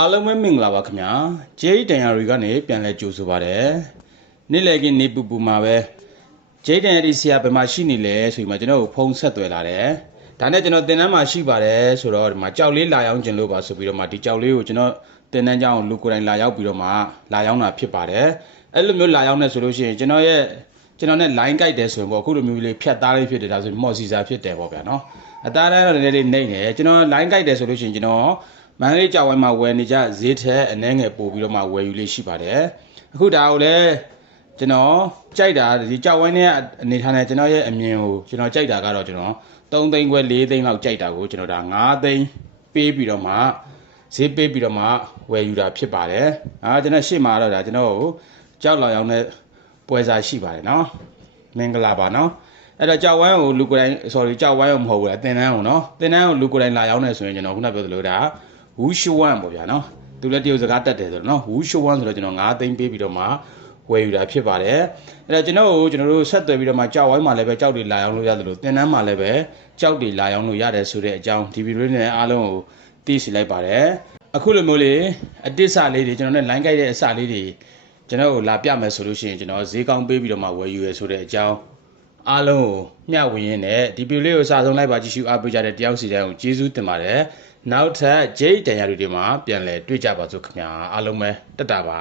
အားလုံးပဲမင်္ဂလာပါခင်ဗျာဂျေးတန်ယာရီကနေပြန်လဲကြိုဆိုပါတယ်နေ့လည်ကင်းနေပူပူမှာပဲဂျေးတန်ယာရီဆရာဘယ်မှာရှိနေလဲဆိုပြီးမှကျွန်တော်ကိုဖုန်းဆက်သွယ်လာတယ်ဒါနဲ့ကျွန်တော်တင်တန်းမှာရှိပါတယ်ဆိုတော့ဒီမှာကြောက်လေးလာရောက်ခြင်းလို့ပါဆိုပြီးတော့မှဒီကြောက်လေးကိုကျွန်တော်တင်တန်းကြောင်းလူကိုယ်တိုင်လာရောက်ပြီးတော့မှလာရောက်တာဖြစ်ပါတယ်အဲ့လိုမျိုးလာရောက်နေဆိုလို့ရှိရင်ကျွန်တော်ရဲ့ကျွန်တော်နဲ့ line ကြိုက်တယ်ဆိုရင်ပေါ့အခုလိုမျိုးလေးဖြတ်သားလေးဖြစ်တယ်ဒါဆိုရင်မော့စီစာဖြစ်တယ်ပေါ့ဗျာနော်အသားတန်းတော့နည်းနည်းလေးနှိမ့်တယ်ကျွန်တော် line ကြိုက်တယ်ဆိုလို့ရှိရင်ကျွန်တော် မန္တလေးကြောက်ဝိုင်းမှာဝယ်နေကြဈေးထက်အနှဲငယ်ပို့ပြီးတော့မှဝယ်ယူလေးရှိပါတယ်အခုဒါကိုလည်းကျွန်တော်ကြိုက်တာဒီကြောက်ဝိုင်းရဲ့အနေထားနဲ့ကျွန်တော်ရဲ့အမြင်ကိုကျွန်တော်ကြိုက်တာကတော့ကျွန်တော်3သိန်းခွဲ4သိန်းလောက်ကြိုက်တာကိုကျွန်တော်ဒါ5သိန်းပေးပြီးတော့မှဈေးပေးပြီးတော့မှဝယ်ယူတာဖြစ်ပါတယ်အာကျွန်တော်ရှေ့မှာတော့ဒါကျွန်တော်ကိုကြောက်လောင်ရောင်းတဲ့ပွဲစားရှိပါတယ်နော်မင်္ဂလာပါနော်အဲ့တော့ကြောက်ဝိုင်းကိုလူကိုယ်တိုင် sorry ကြောက်ဝိုင်းကိုမဟုတ်ဘူးလေတင်တန်းကိုနော်တင်တန်းကိုလူကိုယ်တိုင်လာရောက်နေဆိုရင်ကျွန်တော်ခုနပြောသလိုဒါ ဝူရှူဝမ်ပေါ့ဗျာနော်သူလည်းတရုတ်စကားတက်တယ်ဆိုတော့နော်ဝူရှူဝမ်ဆိုတော့ကျွန်တော်9သိန်းပေးပြီးတော့မှဝယ်ယူတာဖြစ်ပါတယ်အဲ့တော့ကျွန်တော်ကိုကျွန်တော်တို့ဆက်သွယ်ပြီးတော့မှကြောက်ဝိုင်းမှာလည်းပဲကြောက်တွေလာအောင်လို့ရတယ်လို့တင်တန်းမှာလည်းပဲကြောက်တွေလာအောင်လို့ရတယ်ဆိုတဲ့အကြောင်းဒီဗီဒီယိုနဲ့အားလုံးကိုသိရှိလိုက်ပါတယ်အခုလိုမျိုးလေးအတစ်စလေးတွေကျွန်တော်နဲ့ line ကြိုက်တဲ့အစလေးတွေကျွန်တော်ကိုလာပြမယ်ဆိုလို့ရှိရင်ကျွန်တော်ဈေးကောင်းပေးပြီးတော့မှဝယ်ယူရဆိုတဲ့အကြောင်း အားလုံးကိုမျှဝေရင်းနဲ့ဒီဗီဒီယိုလေးကိုစာဆုံးလိုက်ပါကြည့်ရှုအားပေးကြတဲ့တယောက်စီတိုင်းကိုကျေးဇူးတင်ပါတယ်နောက်ထပ်ဂျိတ်တန်ရာတွေဒီမှာပြန်လည်တွေ့ကြပါစို့ခင်ဗျာအားလုံးပဲတက်တာပါ